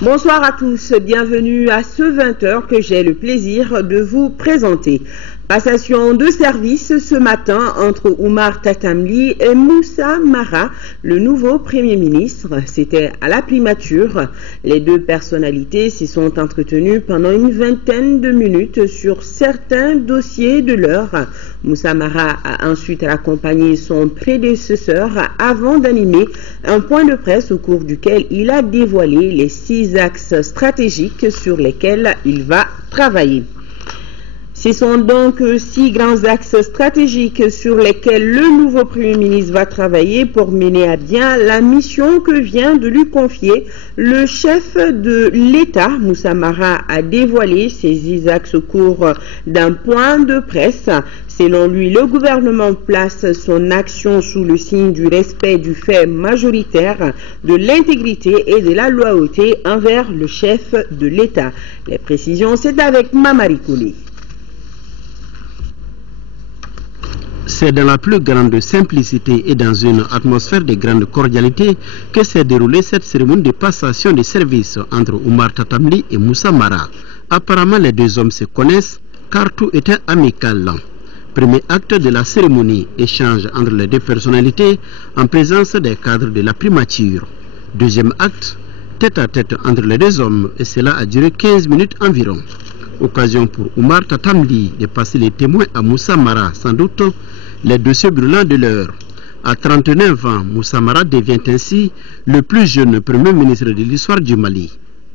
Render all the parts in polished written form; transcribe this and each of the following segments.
Bonsoir à tous, bienvenue à ce 20h que j'ai le plaisir de vous présenter. Passation de service ce matin entre Oumar Tatamli et Moussa Mara, le nouveau Premier ministre. C'était à la primature. Les deux personnalités s'y sont entretenues pendant une vingtaine de minutes sur certains dossiers de l'heure. Moussa Mara a ensuite accompagné son prédécesseur avant d'animer un point de presse au cours duquel il a dévoilé les 6 axes stratégiques sur lesquels il va travailler. Ce sont donc 6 grands axes stratégiques sur lesquels le nouveau Premier ministre va travailler pour mener à bien la mission que vient de lui confier le chef de l'État. Moussa Mara a dévoilé ces 6 axes au cours d'un point de presse. Selon lui, le gouvernement place son action sous le signe du respect du fait majoritaire, de l'intégrité et de la loyauté envers le chef de l'État. Les précisions, c'est avec Mamari Kouli. C'est dans la plus grande simplicité et dans une atmosphère de grande cordialité que s'est déroulée cette cérémonie de passation de service entre Oumar Tatamli et Moussa Mara. Apparemment, les deux hommes se connaissent car tout était amical. Premier acte de la cérémonie, échange entre les deux personnalités en présence des cadres de la primature. Deuxième acte, tête à tête entre les deux hommes et cela a duré 15 minutes environ. Occasion pour Oumar Tatamli de passer les témoins à Moussa Mara, sans doute les dossiers brûlants de l'heure. À 39 ans, Moussa Mara devient ainsi le plus jeune Premier ministre de l'histoire du Mali.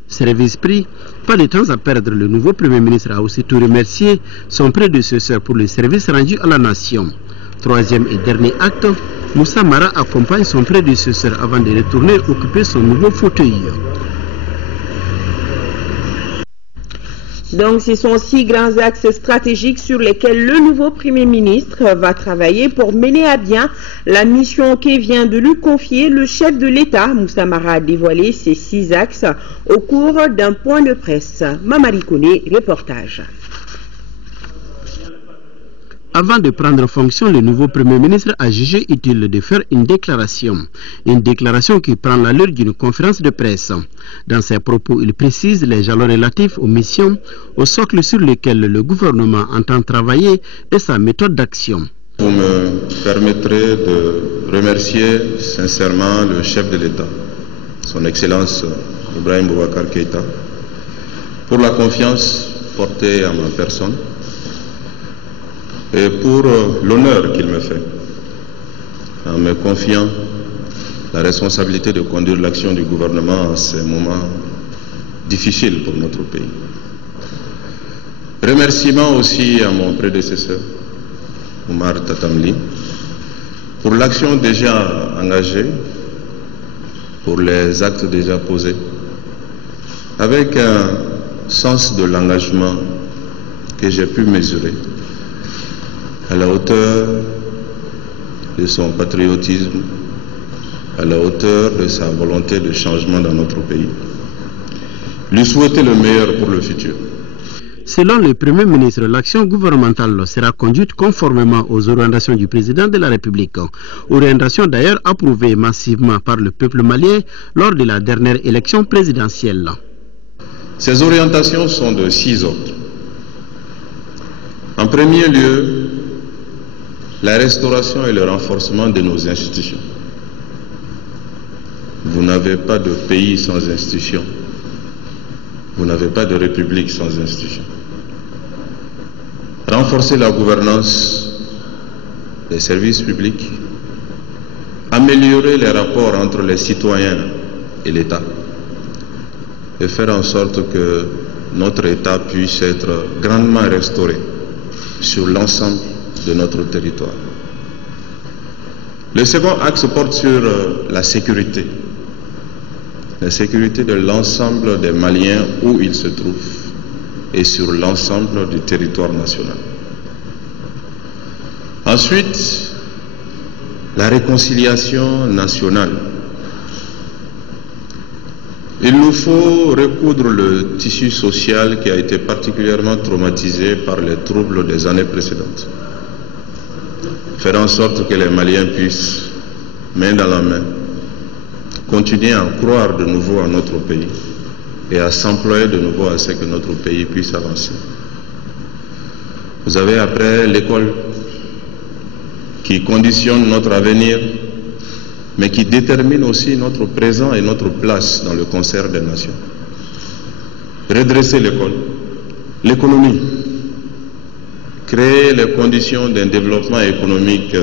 Service pris, pas de temps à perdre, le nouveau Premier ministre a aussitôt remercié son prédécesseur pour le service rendu à la nation. Troisième et dernier acte, Moussa Mara accompagne son prédécesseur avant de retourner occuper son nouveau fauteuil. Donc, ce sont 6 grands axes stratégiques sur lesquels le nouveau Premier ministre va travailler pour mener à bien la mission que vient de lui confier le chef de l'État. Moussa Mara a dévoilé ces 6 axes au cours d'un point de presse. Mamari Kone, reportage. Avant de prendre fonction, le nouveau Premier ministre a jugé utile de faire une déclaration qui prend l'allure d'une conférence de presse. Dans ses propos, il précise les jalons relatifs aux missions, au socle sur lequel le gouvernement entend travailler et sa méthode d'action. Vous me permettrez de remercier sincèrement le chef de l'État, son Excellence Ibrahim Boubacar Keïta, pour la confiance portée à ma personne et pour l'honneur qu'il me fait en me confiant la responsabilité de conduire l'action du gouvernement en ces moments difficiles pour notre pays. Remerciements aussi à mon prédécesseur, Oumar Tatamli, pour l'action déjà engagée, pour les actes déjà posés, avec un sens de l'engagement que j'ai pu mesurer, à la hauteur de son patriotisme, à la hauteur de sa volonté de changement dans notre pays. Lui souhaiter le meilleur pour le futur. Selon le Premier ministre, l'action gouvernementale sera conduite conformément aux orientations du président de la République. Orientations d'ailleurs approuvées massivement par le peuple malien lors de la dernière élection présidentielle. Ces orientations sont de 6 ordres. En premier lieu, la restauration et le renforcement de nos institutions. Vous n'avez pas de pays sans institutions. Vous n'avez pas de république sans institutions. Renforcer la gouvernance des services publics, améliorer les rapports entre les citoyens et l'État et faire en sorte que notre État puisse être grandement restauré sur l'ensemble de notre territoire. Le second axe porte sur la sécurité de l'ensemble des Maliens où ils se trouvent et sur l'ensemble du territoire national. Ensuite, la réconciliation nationale. Il nous faut recoudre le tissu social qui a été particulièrement traumatisé par les troubles des années précédentes. Faire en sorte que les Maliens puissent, main dans la main, continuer à croire de nouveau à notre pays et à s'employer de nouveau à ce que notre pays puisse avancer. Vous avez après l'école qui conditionne notre avenir, mais qui détermine aussi notre présent et notre place dans le concert des nations. Redresser l'école, l'économie, créer les conditions d'un développement économique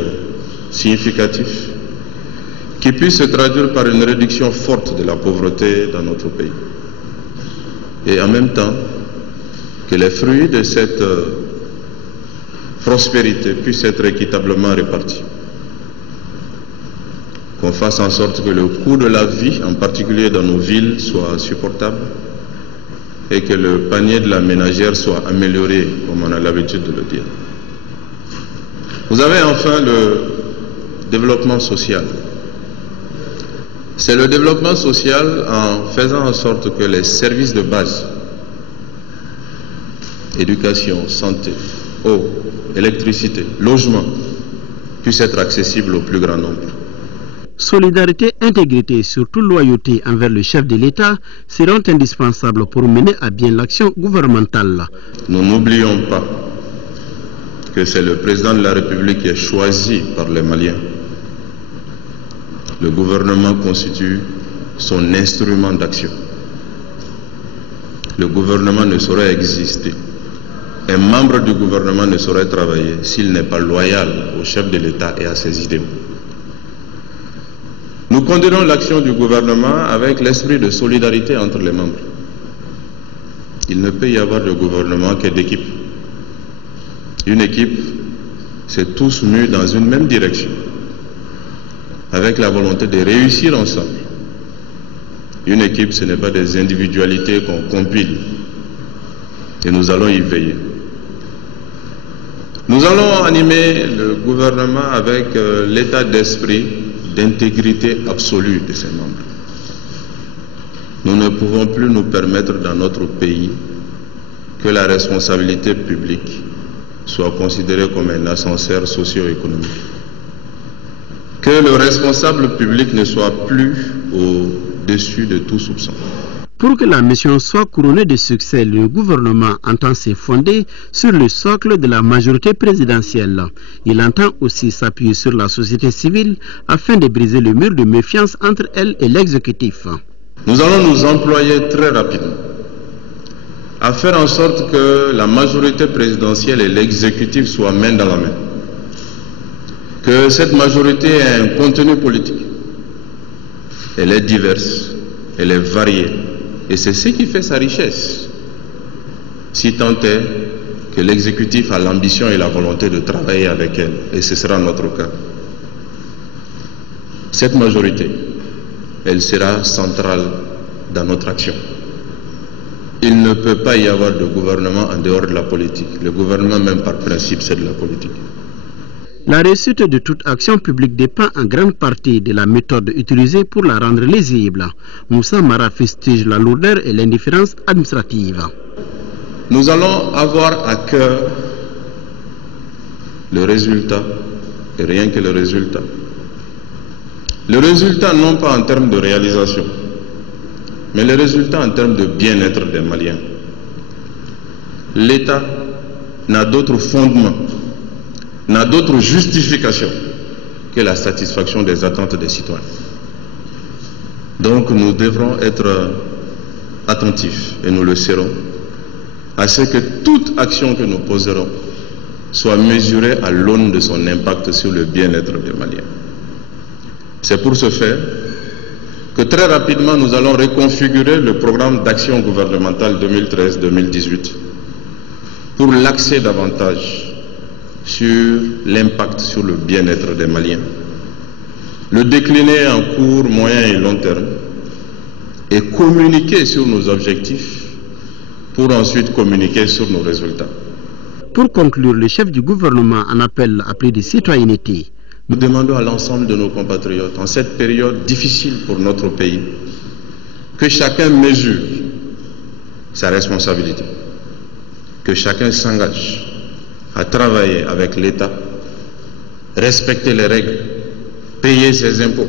significatif qui puisse se traduire par une réduction forte de la pauvreté dans notre pays. Et en même temps, que les fruits de cette prospérité puissent être équitablement répartis. Qu'on fasse en sorte que le coût de la vie, en particulier dans nos villes, soit supportable et que le panier de la ménagère soit amélioré, comme on a l'habitude de le dire. Vous avez enfin le développement social. C'est le développement social en faisant en sorte que les services de base, éducation, santé, eau, électricité, logement, puissent être accessibles au plus grand nombre. Solidarité, intégrité et surtout loyauté envers le chef de l'État seront indispensables pour mener à bien l'action gouvernementale. Nous n'oublions pas que c'est le président de la République qui est choisi par les Maliens. Le gouvernement constitue son instrument d'action. Le gouvernement ne saurait exister. Un membre du gouvernement ne saurait travailler s'il n'est pas loyal au chef de l'État et à ses idéaux. Nous conduirons l'action du gouvernement avec l'esprit de solidarité entre les membres. Il ne peut y avoir de gouvernement que d'équipe. Une équipe, c'est tous mus dans une même direction, avec la volonté de réussir ensemble. Une équipe, ce n'est pas des individualités qu'on compile. Et nous allons y veiller. Nous allons animer le gouvernement avec l'état d'esprit d'intégrité absolue de ses membres. Nous ne pouvons plus nous permettre dans notre pays que la responsabilité publique soit considérée comme un ascenseur socio-économique. Que le responsable public ne soit plus au-dessus de tout soupçon. Pour que la mission soit couronnée de succès, le gouvernement entend se fonder sur le socle de la majorité présidentielle. Il entend aussi s'appuyer sur la société civile afin de briser le mur de méfiance entre elle et l'exécutif. Nous allons nous employer très rapidement à faire en sorte que la majorité présidentielle et l'exécutif soient main dans la main. Que cette majorité ait un contenu politique. Elle est diverse, elle est variée. Et c'est ce qui fait sa richesse. Si tant est que l'exécutif a l'ambition et la volonté de travailler avec elle, et ce sera notre cas. Cette majorité, elle sera centrale dans notre action. Il ne peut pas y avoir de gouvernement en dehors de la politique. Le gouvernement, même par principe, c'est de la politique. La réussite de toute action publique dépend en grande partie de la méthode utilisée pour la rendre lisible. Moussa Mara fustige la lourdeur et l'indifférence administrative. Nous allons avoir à cœur le résultat, et rien que le résultat. Le résultat non pas en termes de réalisation, mais le résultat en termes de bien-être des Maliens. L'État n'a d'autre fondement, n'a d'autre justification que la satisfaction des attentes des citoyens. Donc nous devrons être attentifs, et nous le serons, à ce que toute action que nous poserons soit mesurée à l'aune de son impact sur le bien-être des Maliens. C'est pour ce faire que très rapidement nous allons reconfigurer le programme d'action gouvernementale 2013-2018 pour l'axer davantage sur l'impact sur le bien-être des Maliens, le décliner en court, moyen et long terme et communiquer sur nos objectifs pour ensuite communiquer sur nos résultats. Pour conclure, le chef du gouvernement en appelle à plus de citoyenneté. Nous demandons à l'ensemble de nos compatriotes, en cette période difficile pour notre pays, que chacun mesure sa responsabilité, que chacun s'engage à travailler avec l'État, respecter les règles, payer ses impôts,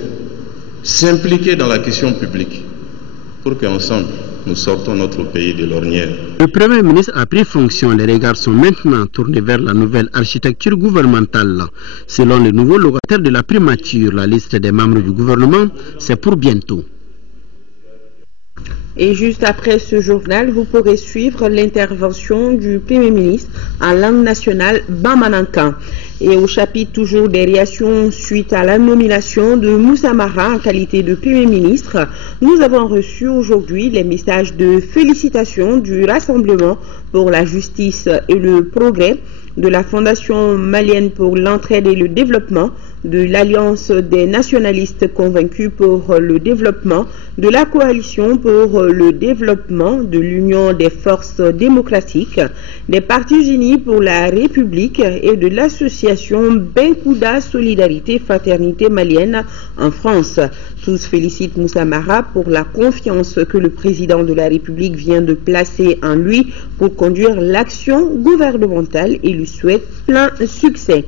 s'impliquer dans la question publique, pour qu'ensemble, nous sortons notre pays de l'ornière. Le Premier ministre a pris fonction. Les regards sont maintenant tournés vers la nouvelle architecture gouvernementale. Selon les nouveaux locataires de la primature, la liste des membres du gouvernement, c'est pour bientôt. Et juste après ce journal, vous pourrez suivre l'intervention du Premier ministre en langue nationale bamanankan. Et au chapitre toujours des réactions suite à la nomination de Moussa Mara en qualité de Premier ministre, nous avons reçu aujourd'hui les messages de félicitations du Rassemblement pour la justice et le progrès, de la Fondation malienne pour l'entraide et le développement, de l'Alliance des nationalistes convaincus pour le développement, de la Coalition pour le développement, de l'Union des forces démocratiques, des Partis unis pour la République et de l'association Benkouda Solidarité Fraternité malienne en France. Tous félicitent Moussa Mara pour la confiance que le président de la République vient de placer en lui pour conduire l'action gouvernementale et lui souhaitent plein succès.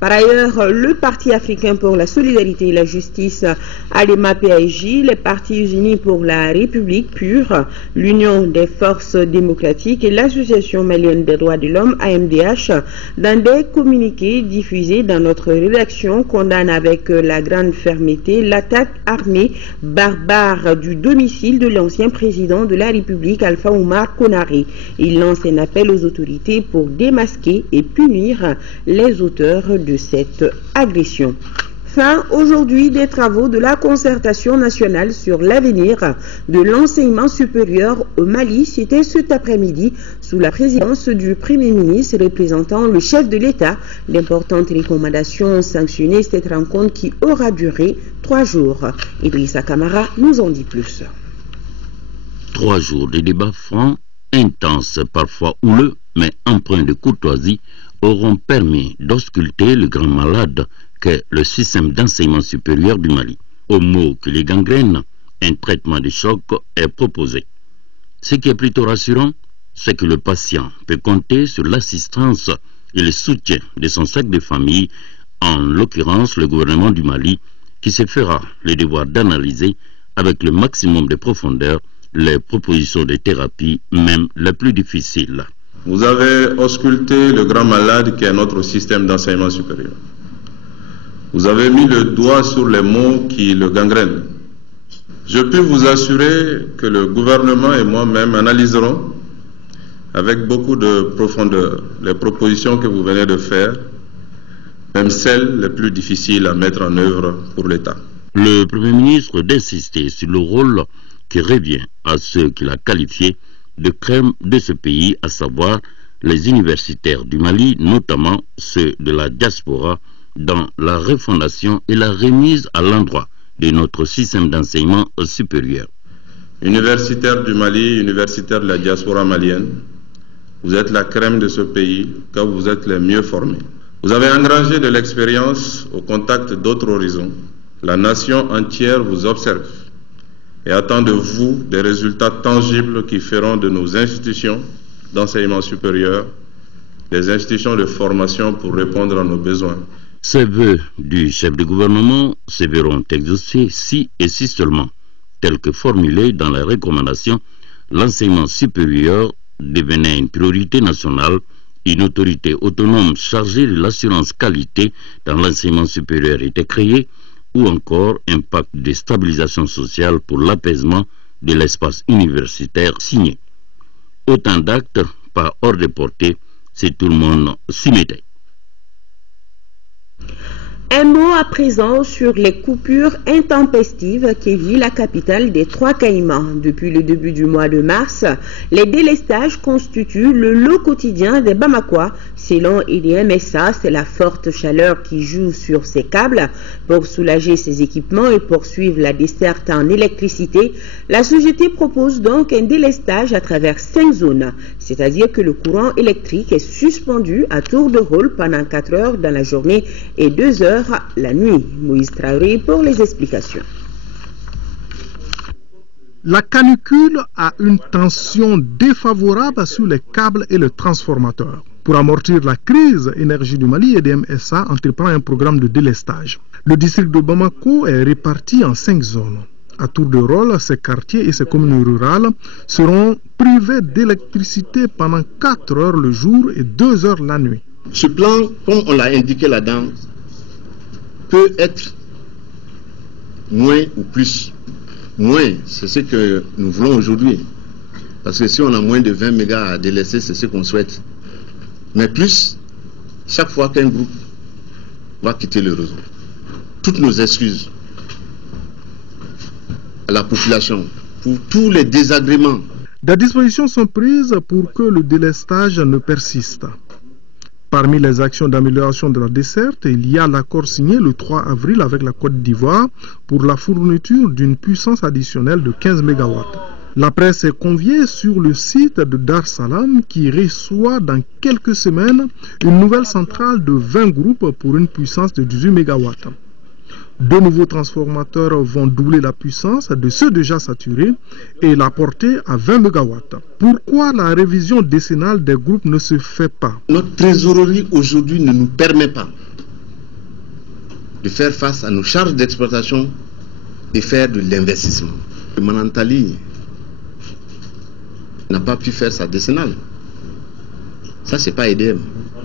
Par ailleurs, le Parti africain pour la solidarité et la justice, ALEMA-PAJ, les Partis unis pour la République pure, l'Union des forces démocratiques et l'Association malienne des droits de l'homme, AMDH, dans des communiqués diffusés dans notre rédaction, condamnent avec la grande fermeté l'attaque armée barbare du domicile de l'ancien président de la République, Alpha Oumar Konaré. Il lance un appel aux autorités pour démasquer et punir les auteurs de cette agression. Fin aujourd'hui des travaux de la concertation nationale sur l'avenir de l'enseignement supérieur au Mali. C'était cet après-midi sous la présidence du Premier ministre représentant le chef de l'État. D'importantes recommandations ont sanctionné cette rencontre qui aura duré 3 jours. Idrissa Kamara nous en dit plus. 3 jours de débats francs, intenses, parfois houleux, mais empreints de courtoisie, auront permis d'ausculter le grand malade qu'est le système d'enseignement supérieur du Mali. Au mot que les gangrènes, un traitement de choc est proposé. Ce qui est plutôt rassurant, c'est que le patient peut compter sur l'assistance et le soutien de son sac de famille, en l'occurrence le gouvernement du Mali, qui se fera le devoir d'analyser avec le maximum de profondeur les propositions de thérapie, même les plus difficiles. Vous avez ausculté le grand malade qui est notre système d'enseignement supérieur. Vous avez mis le doigt sur les mots qui le gangrènent. Je puis vous assurer que le gouvernement et moi-même analyserons avec beaucoup de profondeur les propositions que vous venez de faire, même celles les plus difficiles à mettre en œuvre pour l'État. Le Premier ministre d'insister sur le rôle qui revient à ceux qu'il a qualifiés de crème de ce pays, à savoir les universitaires du Mali, notamment ceux de la diaspora, dans la refondation et la remise à l'endroit de notre système d'enseignement supérieur. Universitaires du Mali, universitaires de la diaspora malienne, vous êtes la crème de ce pays car vous êtes les mieux formés. Vous avez engrangé de l'expérience au contact d'autres horizons. La nation entière vous observe et attend de vous des résultats tangibles qui feront de nos institutions d'enseignement supérieur des institutions de formation pour répondre à nos besoins. Ces vœux du chef de gouvernement se verront exaucés si et si seulement, tels que formulés dans les recommandations, l'enseignement supérieur devenait une priorité nationale, une autorité autonome chargée de l'assurance qualité dans l'enseignement supérieur était créée, ou encore un pacte de stabilisation sociale pour l'apaisement de l'espace universitaire signé. Autant d'actes pas hors de portée si tout le monde s'y mettait. Un mot à présent sur les coupures intempestives qui vit la capitale des Trois-Caïmans. Depuis le début du mois de mars, les délestages constituent le lot quotidien des Bamakois. Selon EDMSA, c'est la forte chaleur qui joue sur ces câbles. Pour soulager ces équipements et poursuivre la desserte en électricité, la société propose donc un délestage à travers 5 zones. C'est-à-dire que le courant électrique est suspendu à tour de rôle pendant 4 heures dans la journée et 2 heures la nuit. Moïse Traoré pour les explications. La canicule a une tension défavorable sur les câbles et le transformateur. Pour amortir la crise énergie du Mali, EDMSA entreprend un programme de délestage. Le district de Bamako est réparti en 5 zones. À tour de rôle, ces quartiers et ces communes rurales seront privés d'électricité pendant 4 heures le jour et 2 heures la nuit. Ce plan, comme on l'a indiqué là-dedans, peut être moins ou plus. Moins, c'est ce que nous voulons aujourd'hui. Parce que si on a moins de 20 mégas à délaisser, c'est ce qu'on souhaite. Mais plus, chaque fois qu'un groupe va quitter le réseau. Toutes nos excuses à la population pour tous les désagréments. Des dispositions sont prises pour que le délestage ne persiste. Parmi les actions d'amélioration de la desserte, il y a l'accord signé le 3 avril avec la Côte d'Ivoire pour la fourniture d'une puissance additionnelle de 15 MW. La presse est conviée sur le site de Dar Salam qui reçoit dans quelques semaines une nouvelle centrale de 20 groupes pour une puissance de 18 MW. 2 nouveaux transformateurs vont doubler la puissance de ceux déjà saturés et la porter à 20 MW. Pourquoi la révision décennale des groupes ne se fait pas? Notre trésorerie aujourd'hui ne nous permet pas de faire face à nos charges d'exploitation et faire de l'investissement. Le Manantali n'a pas pu faire sa décennale. Ça, c'est pas EDM.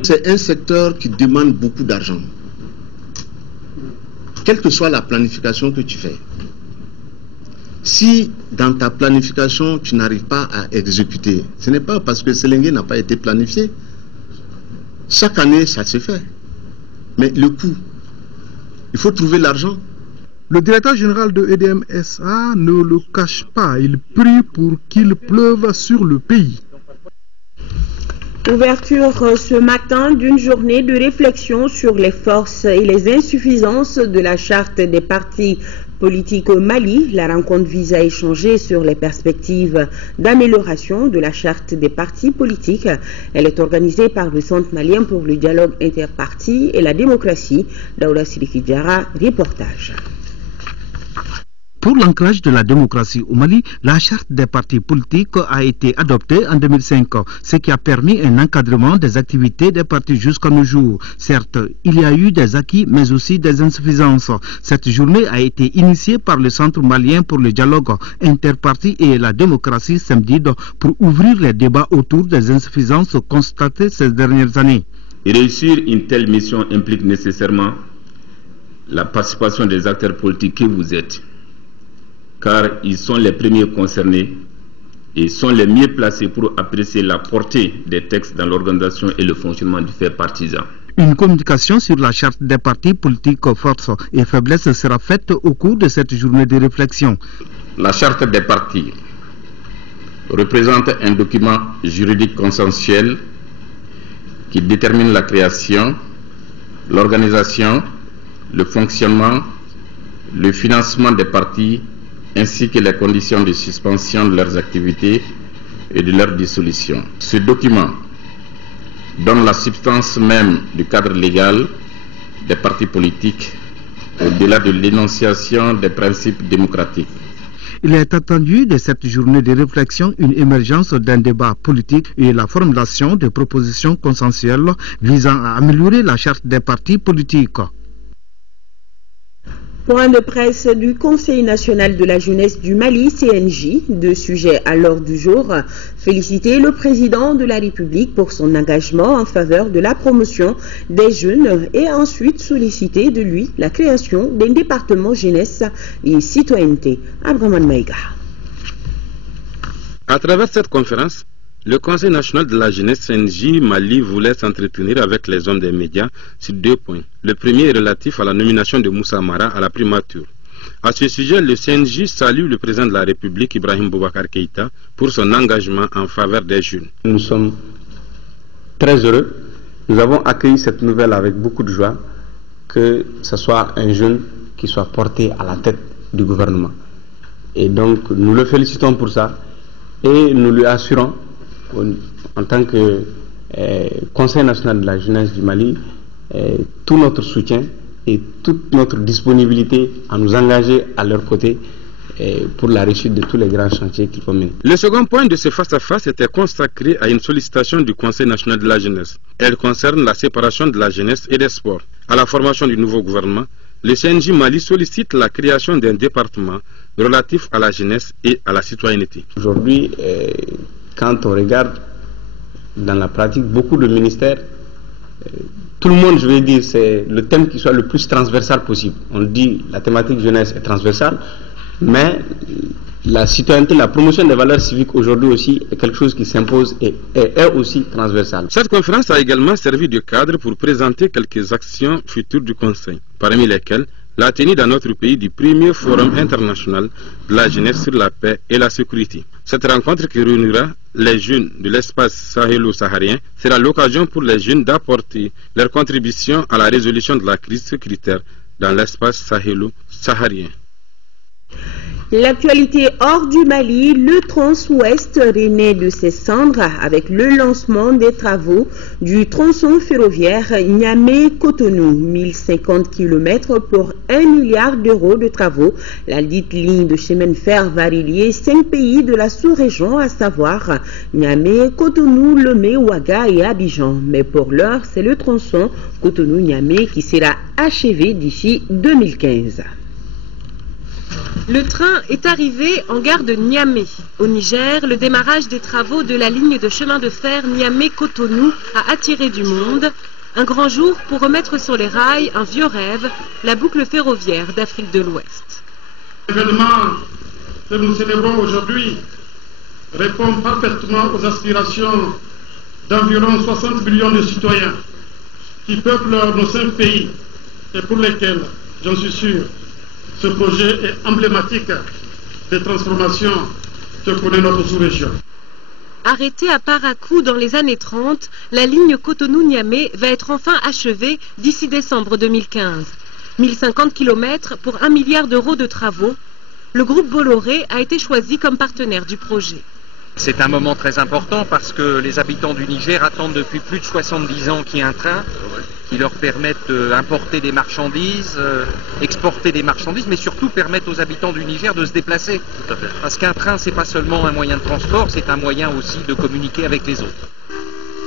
C'est un secteur qui demande beaucoup d'argent. Quelle que soit la planification que tu fais, si dans ta planification tu n'arrives pas à exécuter, ce n'est pas parce que Séléngué n'a pas été planifié. Chaque année, ça se fait. Mais le coût, il faut trouver l'argent. Le directeur général de EDM SA ne le cache pas. Il prie pour qu'il pleuve sur le pays. Ouverture ce matin d'une journée de réflexion sur les forces et les insuffisances de la charte des partis politiques au Mali. La rencontre vise à échanger sur les perspectives d'amélioration de la charte des partis politiques. Elle est organisée par le Centre malien pour le dialogue interparti et la démocratie. Daoula Sidiki Diarra, reportage. Pour l'ancrage de la démocratie au Mali, la charte des partis politiques a été adoptée en 2005, ce qui a permis un encadrement des activités des partis jusqu'à nos jours. Certes, il y a eu des acquis, mais aussi des insuffisances. Cette journée a été initiée par le Centre malien pour le dialogue interparti et la démocratie, SEMDID, pour ouvrir les débats autour des insuffisances constatées ces dernières années. Et réussir une telle mission implique nécessairement la participation des acteurs politiques que vous êtes, car ils sont les premiers concernés et sont les mieux placés pour apprécier la portée des textes dans l'organisation et le fonctionnement du fait partisan. Une communication sur la charte des partis politiques forces et faiblesses sera faite au cours de cette journée de réflexion. La charte des partis représente un document juridique consensuel qui détermine la création, l'organisation, le fonctionnement, le financement des partis ainsi que les conditions de suspension de leurs activités et de leur dissolution. Ce document donne la substance même du cadre légal des partis politiques au-delà de l'énonciation des principes démocratiques. Il est attendu de cette journée de réflexion une émergence d'un débat politique et la formulation de propositions consensuelles visant à améliorer la charte des partis politiques. Point de presse du Conseil national de la jeunesse du Mali, CNJ, deux sujets à l'ordre du jour. Féliciter le président de la République pour son engagement en faveur de la promotion des jeunes et ensuite solliciter de lui la création d'un département jeunesse et citoyenneté. Abraman Maïga. À travers cette conférence, le Conseil national de la jeunesse CNJ Mali voulait s'entretenir avec les hommes des médias sur 2 points. Le premier est relatif à la nomination de Moussa Mara à la primature. À ce sujet, le CNJ salue le président de la République, Ibrahim Boubacar Keïta, pour son engagement en faveur des jeunes. Nous sommes très heureux. Nous avons accueilli cette nouvelle avec beaucoup de joie, que ce soit un jeune qui soit porté à la tête du gouvernement. Et donc, nous le félicitons pour ça et nous lui assurons en tant que Conseil national de la jeunesse du Mali, tout notre soutien et toute notre disponibilité à nous engager à leur côté pour la réussite de tous les grands chantiers qu'il faut mener. Le second point de ce face-à-face était consacré à une sollicitation du Conseil national de la jeunesse. Elle concerne la séparation de la jeunesse et des sports. À la formation du nouveau gouvernement, le CNJ Mali sollicite la création d'un département relatifs à la jeunesse et à la citoyenneté. Aujourd'hui, quand on regarde dans la pratique beaucoup de ministères, tout le monde, je vais dire, c'est le thème qui soit le plus transversal possible. On dit la thématique jeunesse est transversale, mais la citoyenneté, la promotion des valeurs civiques aujourd'hui aussi est quelque chose qui s'impose et est aussi transversal. Cette conférence a également servi de cadre pour présenter quelques actions futures du Conseil, parmi lesquelles la tenue dans notre pays du premier forum international de la jeunesse sur la paix et la sécurité. Cette rencontre qui réunira les jeunes de l'espace sahélo-saharien sera l'occasion pour les jeunes d'apporter leur contribution à la résolution de la crise sécuritaire dans l'espace sahélo-saharien. L'actualité hors du Mali, le Trans-Ouest renaît de ses cendres avec le lancement des travaux du tronçon ferroviaire Niamey-Cotonou, 1050 km pour 1 milliard d'euros de travaux. La dite ligne de chemin de fer va relier 5 pays de la sous-région, à savoir Niamey, Cotonou, Lomé, Ouaga et Abidjan. Mais pour l'heure, c'est le tronçon Cotonou-Niamey qui sera achevé d'ici 2015. Le train est arrivé en gare de Niamey. Au Niger, le démarrage des travaux de la ligne de chemin de fer Niamey-Cotonou a attiré du monde. Un grand jour pour remettre sur les rails un vieux rêve, la boucle ferroviaire d'Afrique de l'Ouest. L'événement que nous célébrons aujourd'hui répond parfaitement aux aspirations d'environ 60 millions de citoyens qui peuplent nos 5 pays et pour lesquels, j'en suis sûr, ce projet est emblématique des transformations que connaît notre sous-région. Arrêtée à Parakou dans les années 30, la ligne Cotonou-Niamey va être enfin achevée d'ici décembre 2015. 1050 km pour 1 milliard d'euros de travaux. Le groupe Bolloré a été choisi comme partenaire du projet. C'est un moment très important parce que les habitants du Niger attendent depuis plus de 70 ans qu'il y ait un train qui leur permette d'importer des marchandises, exporter des marchandises, mais surtout permettre aux habitants du Niger de se déplacer. Parce qu'un train, c'est pas seulement un moyen de transport, c'est un moyen aussi de communiquer avec les autres.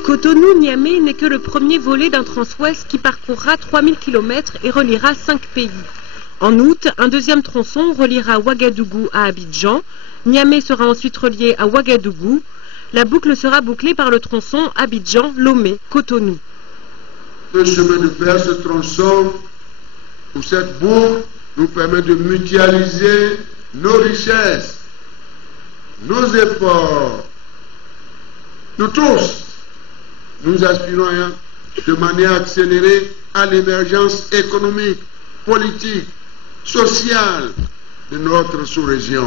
Cotonou-Niamey n'est que le premier volet d'un Trans-Ouest qui parcourra 3000 km et reliera 5 pays. En août, un deuxième tronçon reliera Ouagadougou à Abidjan. Niamey sera ensuite relié à Ouagadougou. La boucle sera bouclée par le tronçon Abidjan-Lomé-Cotonou. Le chemin de fer, ce tronçon, pour cette boucle, nous permet de mutualiser nos richesses, nos efforts. Nous tous, nous aspirons de manière accélérée à l'émergence économique, politique, sociale de notre sous-région.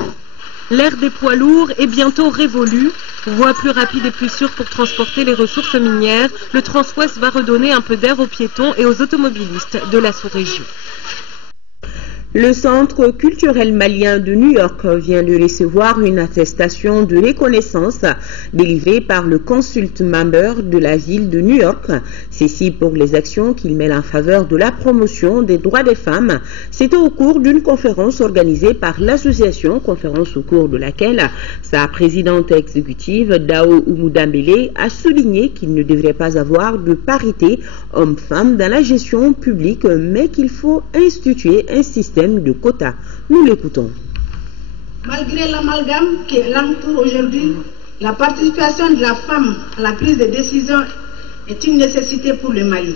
L'ère des poids lourds est bientôt révolue. Voie plus rapide et plus sûre pour transporter les ressources minières, le Trans-Ouest va redonner un peu d'air aux piétons et aux automobilistes de la sous-région. Le Centre culturel malien de New York vient de recevoir une attestation de reconnaissance délivrée par le Consult Member de la ville de New York. Ceci pour les actions qu'il mène en faveur de la promotion des droits des femmes. C'était au cours d'une conférence organisée par l'association, conférence au cours de laquelle sa présidente exécutive, Dao Oumou-Dambélé, a souligné qu'il ne devrait pas avoir de parité homme-femme dans la gestion publique, mais qu'il faut instituer un système de quotas. Nous l'écoutons. Malgré l'amalgame qui l'entoure aujourd'hui, la participation de la femme à la prise de décision est une nécessité pour le Mali.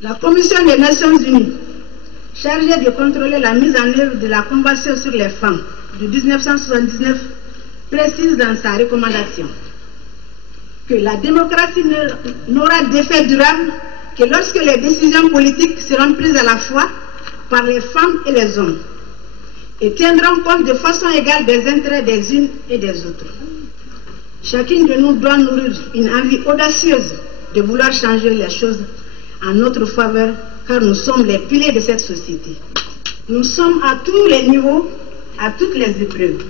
La Commission des Nations Unies, chargée de contrôler la mise en œuvre de la Convention sur les femmes de 1979, précise dans sa recommandation que la démocratie n'aura d'effet durable que lorsque les décisions politiques seront prises à la fois par les femmes et les hommes, et tiendront compte de façon égale des intérêts des unes et des autres. Chacune de nous doit nourrir une envie audacieuse de vouloir changer les choses en notre faveur, car nous sommes les piliers de cette société. Nous sommes à tous les niveaux, à toutes les épreuves.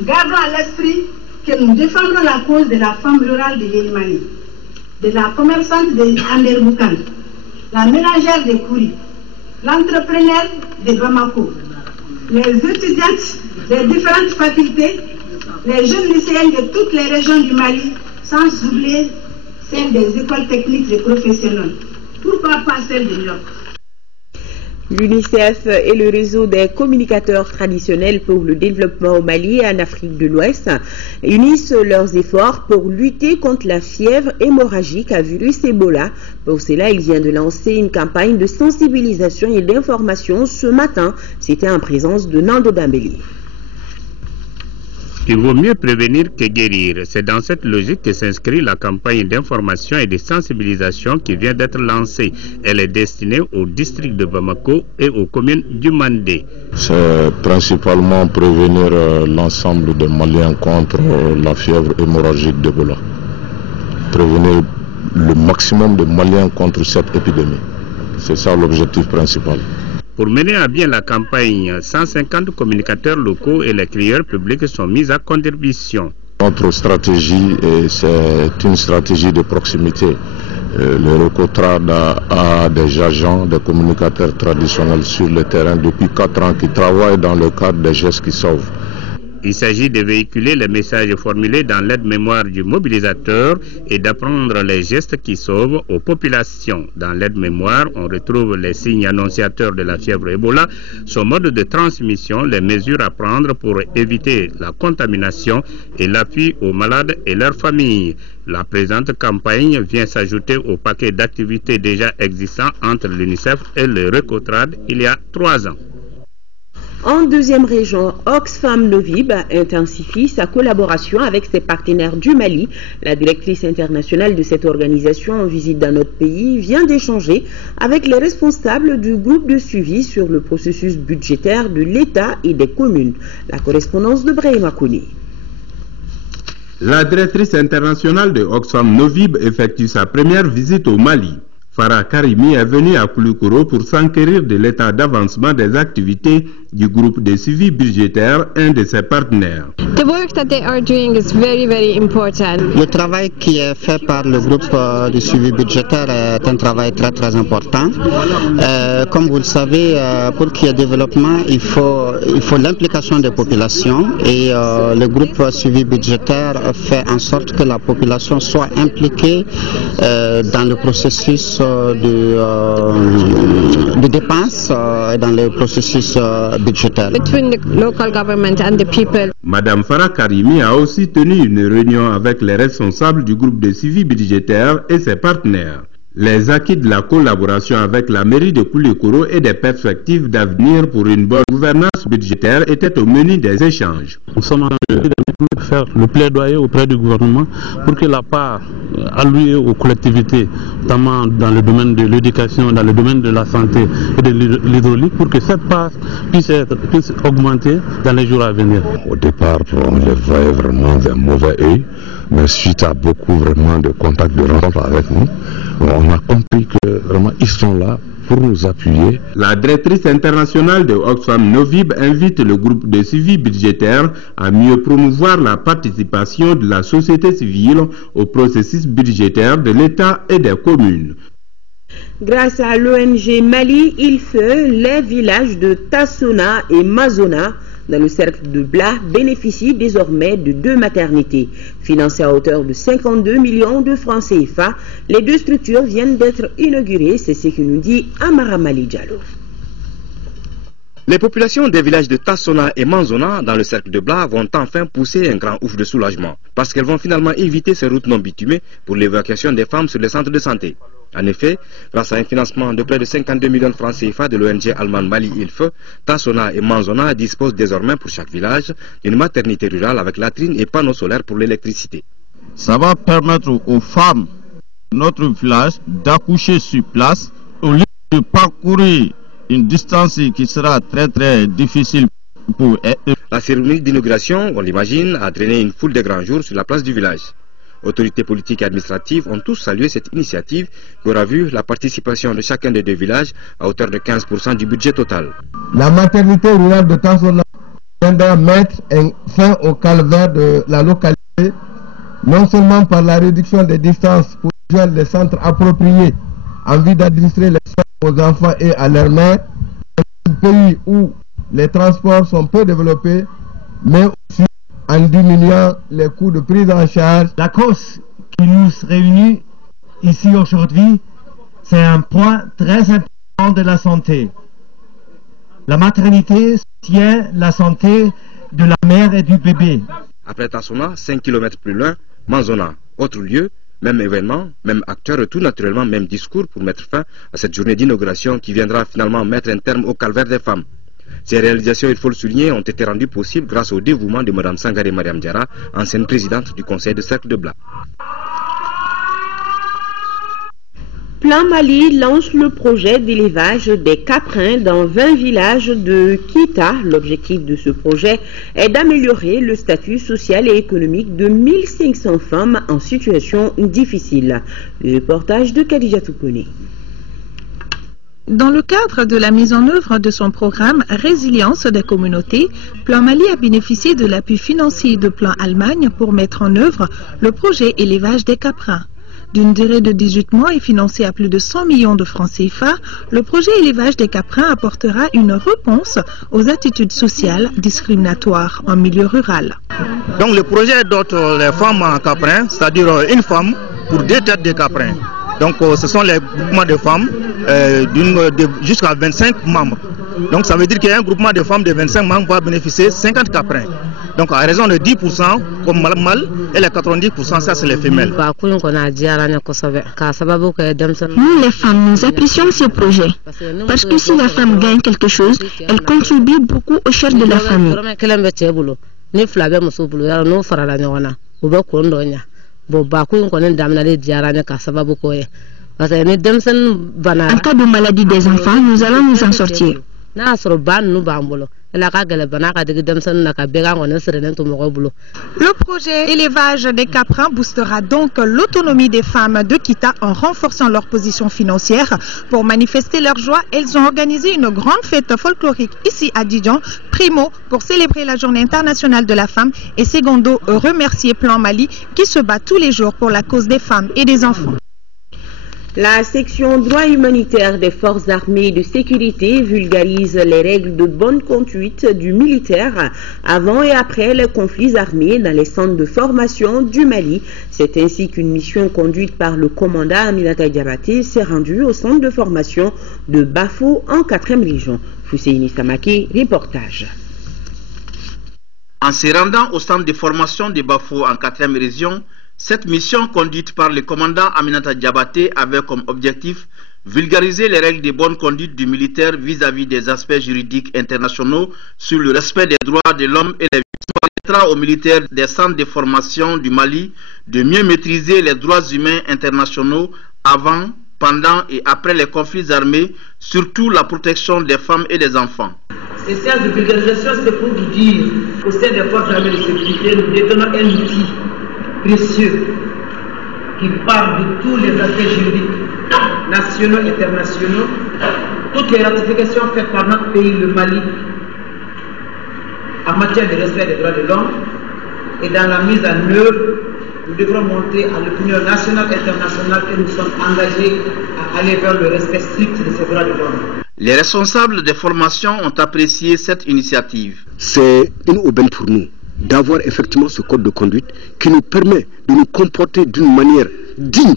Gardons à l'esprit que nous défendrons la cause de la femme rurale de Yélimani, de la commerçante de Anderboukan, la ménagère de Kouri, l'entrepreneur de Bamako, les étudiantes des différentes facultés, les jeunes lycéens de toutes les régions du Mali, sans oublier celles des écoles techniques et professionnelles. Pourquoi pas celles de New York? L'UNICEF et le réseau des communicateurs traditionnels pour le développement au Mali et en Afrique de l'Ouest unissent leurs efforts pour lutter contre la fièvre hémorragique à virus Ebola. Pour cela, il vient de lancer une campagne de sensibilisation et d'information ce matin. C'était en présence de Nando Dambeli. Il vaut mieux prévenir que guérir. C'est dans cette logique que s'inscrit la campagne d'information et de sensibilisation qui vient d'être lancée. Elle est destinée au district de Bamako et aux communes du Mandé. C'est principalement prévenir l'ensemble des Maliens contre la fièvre hémorragique d'Ebola. Prévenir le maximum de Maliens contre cette épidémie. C'est ça l'objectif principal. Pour mener à bien la campagne, 150 communicateurs locaux et les crieurs publics sont mis à contribution. Notre stratégie, c'est une stratégie de proximité. Le Recotrad a des agents, des communicateurs traditionnels sur le terrain depuis 4 ans qui travaillent dans le cadre des gestes qui sauvent. Il s'agit de véhiculer les messages formulés dans l'aide-mémoire du mobilisateur et d'apprendre les gestes qui sauvent aux populations. Dans l'aide-mémoire, on retrouve les signes annonciateurs de la fièvre Ebola, son mode de transmission, les mesures à prendre pour éviter la contamination et l'appui aux malades et leurs familles. La présente campagne vient s'ajouter au paquet d'activités déjà existants entre l'UNICEF et le Recotrad il y a 3 ans. En deuxième région, Oxfam Novib intensifie sa collaboration avec ses partenaires du Mali. La directrice internationale de cette organisation en visite dans notre pays vient d'échanger avec les responsables du groupe de suivi sur le processus budgétaire de l'État et des communes. La correspondance de Brahima Kouni. La directrice internationale de Oxfam Novib effectue sa première visite au Mali. Farah Karimi est venue à Koulikoro pour s'enquérir de l'état d'avancement des activités du groupe de suivi budgétaire, un de ses partenaires. Le travail qui est fait par le groupe de suivi budgétaire est un travail très très important. Comme vous le savez, pour qu'il y ait développement, il faut l'implication des populations et le groupe de suivi budgétaire fait en sorte que la population soit impliquée dans le processus de dépenses et dans le processus budgétaire. Madame Farah Karimi a aussi tenu une réunion avec les responsables du groupe de suivi budgétaire et ses partenaires. Les acquis de la collaboration avec la mairie de Koulikoro et des perspectives d'avenir pour une bonne gouvernance budgétaire étaient au menu des échanges. Nous sommes en train de faire le plaidoyer auprès du gouvernement pour que la part allouée aux collectivités, notamment dans le domaine de l'éducation, dans le domaine de la santé et de l'hydraulique, pour que cette part puisse augmenter dans les jours à venir. Au départ, on les voyait vraiment d'un mauvais œil, mais suite à beaucoup vraiment de contacts, de rencontres avec nous, on a compris que vraiment ils sont là pour nous appuyer. La directrice internationale de Oxfam Novib invite le groupe de suivi budgétaire à mieux promouvoir la participation de la société civile au processus budgétaire de l'État et des communes. Grâce à l'ONG Mali Ilfeu, les villages de Tassona et Mazona dans le cercle de Bla bénéficient désormais de 2 maternités. Financées à hauteur de 52 millions de francs CFA, les 2 structures viennent d'être inaugurées, c'est ce que nous dit Amara Mali Diallo. Les populations des villages de Tassona et Manzona dans le cercle de Bla vont enfin pousser un grand ouf de soulagement parce qu'elles vont finalement éviter ces routes non bitumées pour l'évacuation des femmes sur les centres de santé. En effet, grâce à un financement de près de 52 millions de francs CFA de l'ONG allemande Mali Ilfeu, Tassona et Manzona disposent désormais pour chaque village d'une maternité rurale avec latrine et panneaux solaires pour l'électricité. Ça va permettre aux femmes de notre village d'accoucher sur place au lieu de parcourir une distance qui sera très très difficile pour eux. La cérémonie d'inauguration, on l'imagine, a draîné une foule de grands jours sur la place du village. Autorités politiques et administratives ont tous salué cette initiative qui aura vu la participation de chacun des 2 villages à hauteur de 15% du budget total. La maternité rurale de Tassona viendra mettre fin au calvaire de la localité, non seulement par la réduction des distances pour rejoindre les centres appropriés en vue d'administrer les soins aux enfants et à leurs mères, dans un pays où les transports sont peu développés, mais aussi en diminuant les coûts de prise en charge. La cause qui nous réunit ici aujourd'hui, c'est un point très important de la santé. La maternité tient la santé de la mère et du bébé. Après Tassona, 5 km plus loin, Manzona, autre lieu, même événement, même acteur, tout naturellement, même discours pour mettre fin à cette journée d'inauguration qui viendra finalement mettre un terme au calvaire des femmes. Ces réalisations, il faut le souligner, ont été rendues possibles grâce au dévouement de Mme Sangaré Mariam Diarra, ancienne présidente du conseil de cercle de Bla. Plan Mali lance le projet d'élevage des caprins dans 20 villages de Kita. L'objectif de ce projet est d'améliorer le statut social et économique de 1500 femmes en situation difficile. Le reportage de Khadija Toukone. Dans le cadre de la mise en œuvre de son programme Résilience des communautés, Plan Mali a bénéficié de l'appui financier de Plan Allemagne pour mettre en œuvre le projet élevage des caprins. D'une durée de 18 mois et financé à plus de 100 millions de francs CFA, le projet élevage des caprins apportera une réponse aux attitudes sociales discriminatoires en milieu rural. Donc le projet dote les femmes en caprins, c'est-à-dire une femme pour 2 têtes de caprins. Donc ce sont les groupements de femmes jusqu'à 25 membres. Donc ça veut dire qu'un groupement de femmes de 25 membres va bénéficier de 50 caprins. Donc à raison de 10% comme mâle et les 90% ça c'est les femelles. Nous les femmes, nous apprécions ce projet parce que si la femme gagne quelque chose, elle contribue beaucoup au chef de la famille. En cas de maladie des enfants, nous allons nous en sortir. Le projet élevage des caprins boostera donc l'autonomie des femmes de Kita en renforçant leur position financière. Pour manifester leur joie, elles ont organisé une grande fête folklorique ici à Dijon, primo pour célébrer la journée internationale de la femme et secondo remercier Plan Mali qui se bat tous les jours pour la cause des femmes et des enfants. La section droit humanitaire des forces armées de sécurité vulgarise les règles de bonne conduite du militaire avant et après les conflits armés dans les centres de formation du Mali. C'est ainsi qu'une mission conduite par le commandant Aminata Diabaté s'est rendue au centre de formation de Bafo en 4e région. Fousseini Samake, reportage. En se rendant au centre de formation de Bafo en 4e région, cette mission conduite par le commandant Aminata Diabaté avait comme objectif vulgariser les règles de bonne conduite du militaire vis-à-vis des aspects juridiques internationaux sur le respect des droits de l'homme et des victimes. Permettra aux militaires des centres de formation du Mali de mieux maîtriser les droits humains internationaux avant, pendant et après les conflits armés, surtout la protection des femmes et des enfants. Ces séances de vulgarisation, c'est pour vous dire qu'au sein des forces armées de sécurité, nous détenons un outil précieux qui parle de tous les aspects juridiques nationaux et internationaux, toutes les ratifications faites par notre pays, le Mali, en matière de respect des droits de l'homme, et dans la mise en œuvre, nous devrons monter à l'opinion nationale et internationale que nous sommes engagés à aller vers le respect strict de ces droits de l'homme. Les responsables des formations ont apprécié cette initiative. C'est une aubaine pour nous d'avoir effectivement ce code de conduite qui nous permet de nous comporter d'une manière digne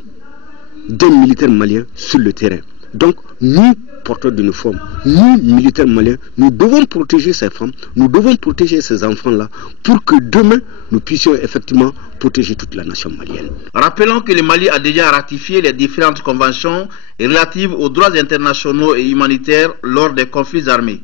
d'un militaire malien sur le terrain. Donc, nous, porteurs d'uniforme, nous, militaires maliens, nous devons protéger ces femmes, nous devons protéger ces enfants-là pour que demain, nous puissions effectivement protéger toute la nation malienne. Rappelons que le Mali a déjà ratifié les différentes conventions relatives aux droits internationaux et humanitaires lors des conflits armés.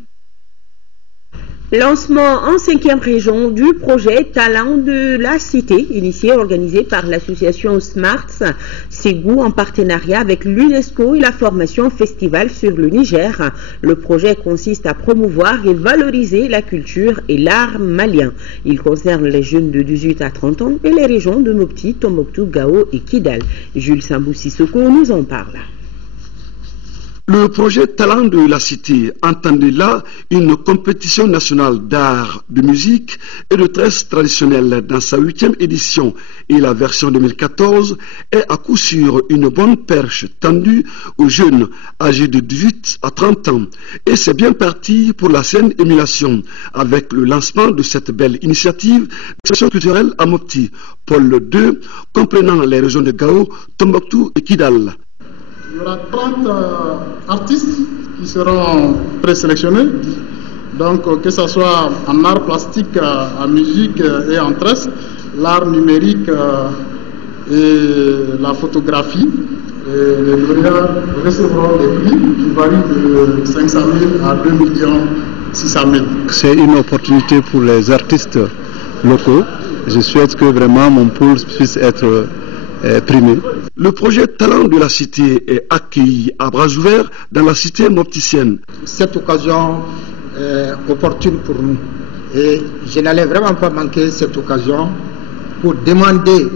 Lancement en 5e région du projet Talent de la Cité, initié et organisé par l'association Smarts Ségou en partenariat avec l'UNESCO et la formation Festival sur le Niger. Le projet consiste à promouvoir et valoriser la culture et l'art malien. Il concerne les jeunes de 18 à 30 ans et les régions de Mopti, Tombouctou, Gao et Kidal. Jules Sambou Sissoko nous en parle. Le projet Talent de la Cité entendait là une compétition nationale d'art, de musique et de tresse traditionnelle dans sa 8e édition et la version 2014 est à coup sûr une bonne perche tendue aux jeunes âgés de 18 à 30 ans. Et c'est bien parti pour la saine émulation avec le lancement de cette belle initiative d'action culturelle à Mopti, pôle 2, comprenant les régions de Gao, Tombouctou et Kidal. Il y aura 30 artistes qui seront présélectionnés Donc que ce soit en art plastique, en musique et en tresse, l'art numérique et la photographie. Et les lauréats recevront des prix qui varient de 500 000 à 2 600 000. C'est une opportunité pour les artistes locaux. Je souhaite que vraiment mon pôle puisse être primé. Le projet Talent de la Cité est accueilli à bras ouverts dans la cité mopticienne. Cette occasion est opportune pour nous et je n'allais vraiment pas manquer cette occasion pour demander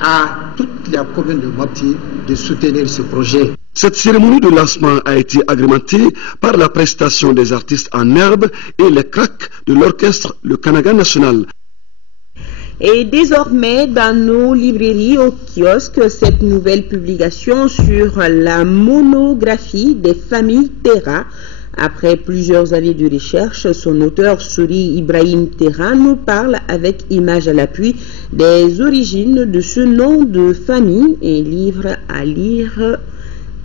à toute la commune de Mopti de soutenir ce projet. Cette cérémonie de lancement a été agrémentée par la prestation des artistes en herbe et les cracks de l'orchestre Le Kanaga National. Et désormais, dans nos librairies au kiosque, cette nouvelle publication sur la monographie des familles Terra. Après plusieurs années de recherche, son auteur Souri Ibrahim Terra nous parle avec images à l'appui des origines de ce nom de famille, et livre à lire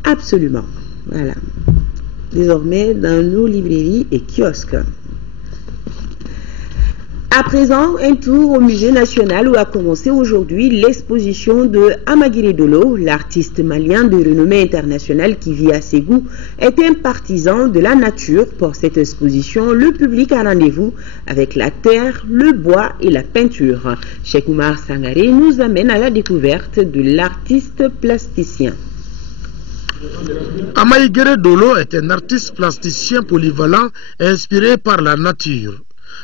absolument. Voilà. Désormais, dans nos librairies et kiosques. À présent, un tour au musée national où a commencé aujourd'hui l'exposition de Amaguiri Dolo, l'artiste malien de renommée internationale qui vit à Ségou, est un partisan de la nature. Pour cette exposition, le public a rendez-vous avec la terre, le bois et la peinture. Cheikh Oumar Sangaré nous amène à la découverte de l'artiste plasticien. Amaguiri Dolo est un artiste plasticien polyvalent inspiré par la nature.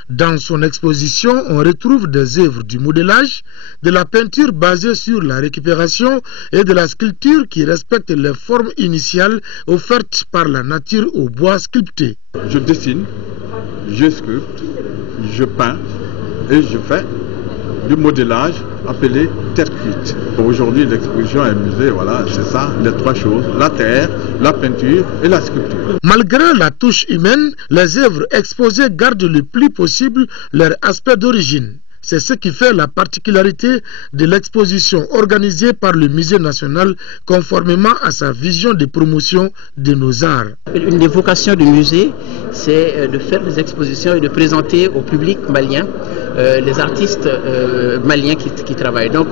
Dans son exposition, on retrouve des œuvres du modélage, de la peinture basée sur la récupération et de la sculpture qui respecte les formes initiales offertes par la nature au bois sculpté. Je dessine, je sculpte, je peins et je fais du modélage appelé terre cuite. Aujourd'hui, l'exposition est musée, voilà, c'est ça, les trois choses, la terre, la peinture et la sculpture. Malgré la touche humaine, les œuvres exposées gardent le plus possible leur aspect d'origine. C'est ce qui fait la particularité de l'exposition organisée par le Musée national conformément à sa vision de promotion de nos arts. Une des vocations du musée, c'est de faire des expositions et de présenter au public malien les artistes maliens qui travaillent. Donc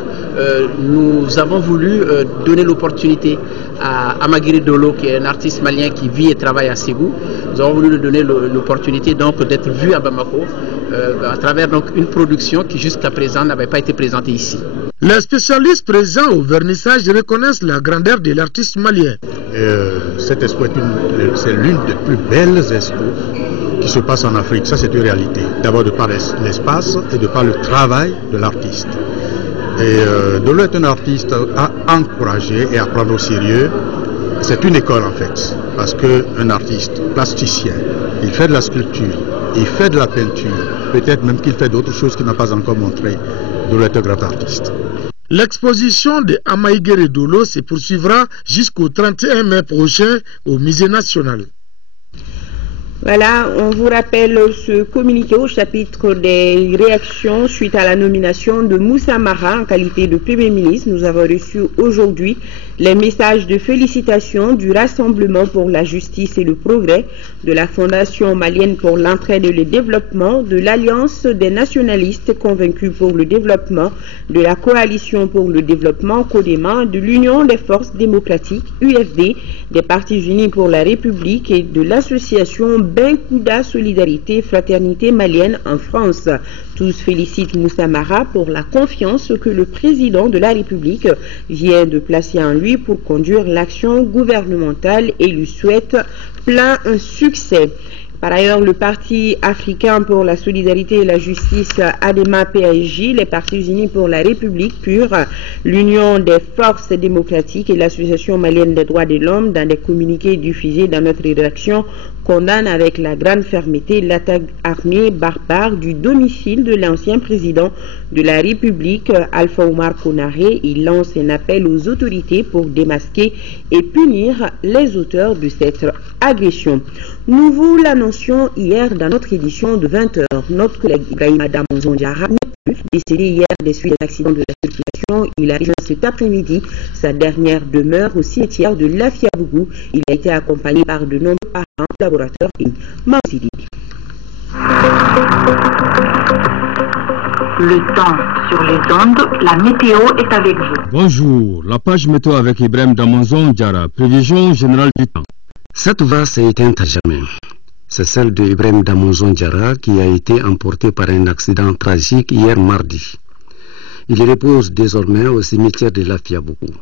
nous avons voulu donner l'opportunité à Amaguiri Dolo, qui est un artiste malien qui vit et travaille à Ségou. Nous avons voulu lui donner l'opportunité donc d'être vu à Bamako à travers donc une production qui jusqu'à présent n'avait pas été présentée ici. Les spécialistes présents au vernissage reconnaissent la grandeur de l'artiste malien. Cette expo c'est l'une des plus belles expos qui se passe en Afrique. Ça, c'est une réalité. D'abord de par l'espace et de par le travail de l'artiste. Et Dolo est un artiste à encourager et à prendre au sérieux. C'est une école en fait, parce qu'un artiste plasticien, il fait de la sculpture, il fait de la peinture, peut-être même qu'il fait d'autres choses qu'il n'a pas encore montrées. Dolo est un grand artiste. L'exposition de Amaguiri Dolo se poursuivra jusqu'au 31 mai prochain au Musée national. Voilà, on vous rappelle ce communiqué au chapitre des réactions suite à la nomination de Moussa Mara en qualité de Premier ministre. Nous avons reçu aujourd'hui les messages de félicitations du Rassemblement pour la justice et le progrès, de la Fondation malienne pour l'entraide et le développement, de l'Alliance des nationalistes convaincus pour le développement, de la Coalition pour le développement CODEMA, de l'Union des forces démocratiques UFD, des Partis unis pour la République et de l'association Benkouda Solidarité Fraternité malienne en France. Tous félicitent Moussa Mara pour la confiance que le président de la République vient de placer en lui pour conduire l'action gouvernementale et lui souhaitent plein succès. Par ailleurs, le Parti africain pour la solidarité et la justice ADEMA PAJ, les Partis unis pour la République pure, l'Union des forces démocratiques et l'Association malienne des droits de l'homme, dans des communiqués diffusés dans notre rédaction, condamnent avec la grande fermeté l'attaque armée barbare du domicile de l'ancien président de la République, Alpha Oumar Konaré. Il lance un appel aux autorités pour démasquer et punir les auteurs de cette agression. Nous vous l'annoncions hier dans notre édition de 20h. Notre collègue Ibrahim Adam Zondiara n'est plus décédé hier des suites d'un accident de la circulation. Il a rejoint cet après-midi sa dernière demeure au cimetière de Lafiabougou. Il a été accompagné par de nombreux parents, collaborateurs et Maousidi. Le temps sur les ondes, la météo est avec vous. Bonjour, la page météo avec Ibrahim Damanzon Diara, prévision générale du temps. Cette voix s'est éteinte à jamais. C'est celle de Ibrahim Damanzon Diara qui a été emporté par un accident tragique hier mardi. Il repose désormais au cimetière de Lafiabougou.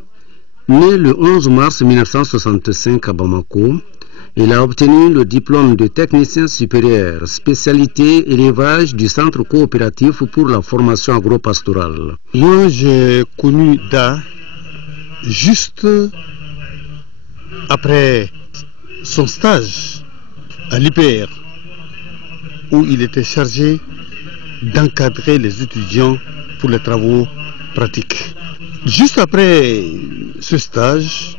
Né le 11 mars 1965 à Bamako, il a obtenu le diplôme de technicien supérieur, spécialité élevage du Centre coopératif pour la formation agro-pastorale. Moi, j'ai connu Da juste après son stage à l'IPR, où il était chargé d'encadrer les étudiants pour les travaux pratiques. Juste après ce stage,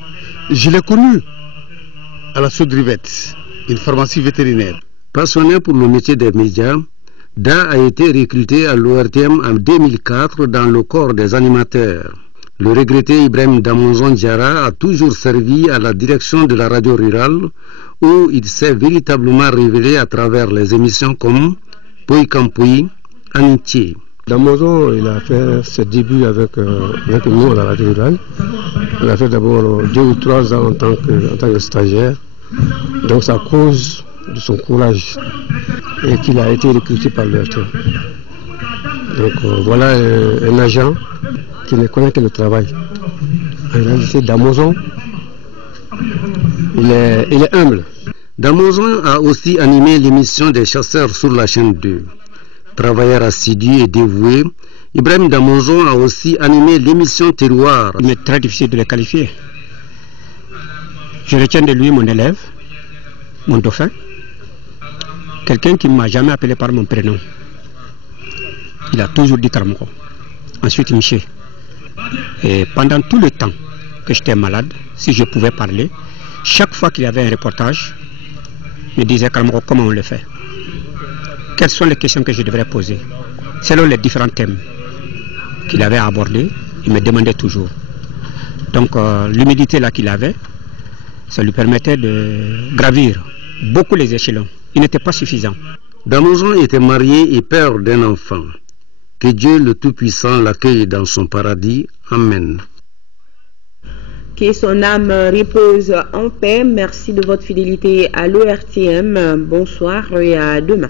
je l'ai connu à la Sodrivette, une pharmacie vétérinaire. Passionné pour le métier des médias, Da a été recruté à l'ORTM en 2004 dans le corps des animateurs. Le regretté Ibrahim Damanzon Diara a toujours servi à la direction de la radio rurale, où il s'est véritablement révélé à travers les émissions comme Poy Kampoui, Amitié. Damanzon, il a fait ses débuts avec nous à la radio rurale. Il a fait d'abord 2 ou 3 ans en tant que stagiaire. Donc c'est à cause de son courage et qu'il a été recruté par l'ORTM. Donc voilà un agent qui ne connaît que le travail. En réalité, Damanzon, il est humble. Damanzon a aussi animé l'émission des chasseurs sur la chaîne 2. Travailleur assidu et dévoué, Ibrahim Damanzon a aussi animé l'émission Terroir. Il m'est très difficile de le qualifier. Je retiens de lui mon élève, mon dauphin, quelqu'un qui ne m'a jamais appelé par mon prénom. Il a toujours dit Karamoko. Ensuite Miché. Et pendant tout le temps que j'étais malade, si je pouvais parler, chaque fois qu'il y avait un reportage, il me disait Karamoko, comment on le fait? Quelles sont les questions que je devrais poser? Selon les différents thèmes qu'il avait abordés, il me demandait toujours. Donc l'humilité là qu'il avait, ça lui permettait de gravir beaucoup les échelons. Il n'était pas suffisant. Damanzon était marié et père d'un enfant. Que Dieu le Tout-Puissant l'accueille dans son paradis. Amen. Que son âme repose en paix. Merci de votre fidélité à l'ORTM. Bonsoir et à demain.